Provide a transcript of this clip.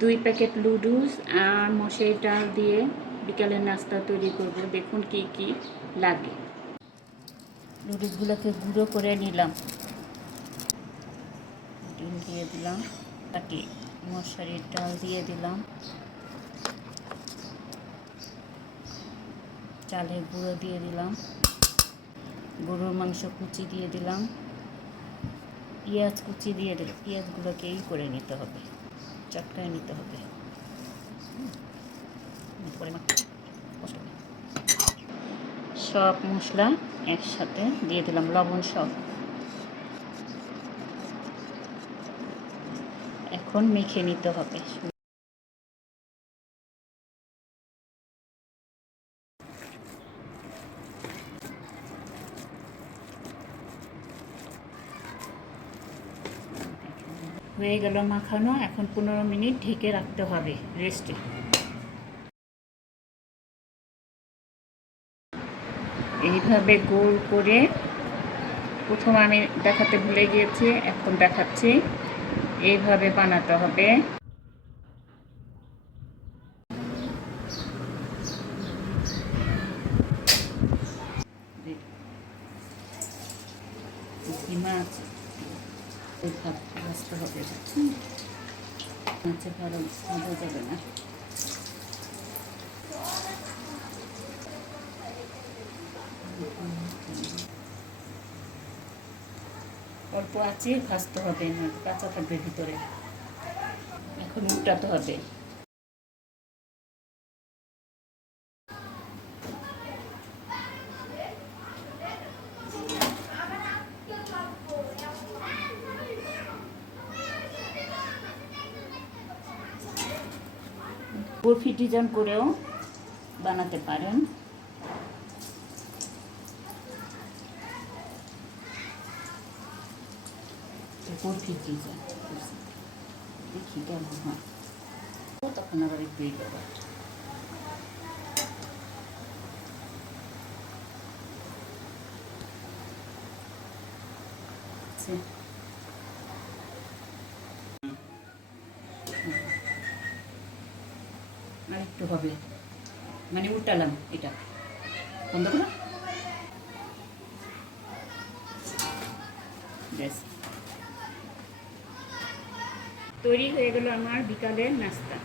2 packet লুডুস আর মশারি ডাল দিয়ে বিকালের নাস্তা তৈরি করব। দেখুন কি কি লাগে। লুডুসগুলোকে গুঁড়ো করে নিলাম, ডিম দিয়ে দিলাম, কাটি মশারির ডাল দিয়ে দিলাম, চালের গুঁড়ো দিয়ে দিলাম, গরুর মাংস কুচি দিয়ে দিলাম, পেঁয়াজ কুচি দিয়ে দিলাম। পেঁয়াজগুলোকে করে নিতে হবে, চটকায় নিতে হবে। সব মশলা একসাথে দিয়ে দিলাম, লবণ সব। এখন মেখে নিতে হবে। হয়ে গেল মাখানো। এখন 15 মিনিট ঢেকে রাখতে হবে রেস্টে। এইভাবে গোল করে, প্রথম আমি দেখাতে ভুলে গিয়েছি, এখন দেখাচ্ছি। এইভাবে বানাতে হবে। মাছ ভাজতে হবে, মাছে ভালো ভাজা যাবে না। অল্প আছে ভাজতে হবে, না কাঁচা থাকবে ভিতরে। এখন উল্টাতে হবে। বরফি ডিজাইন করেও বানাতে পারেন। বরফি ডিজাইন দেখি কেমন হয়, তখন আবার একটু দেবো। আর একটু হবে, মানে উল্টালাম, এটা বন্ধ করো। ব্যাস, তৈরি হয়ে গেল আমার বিকালের নাস্তা।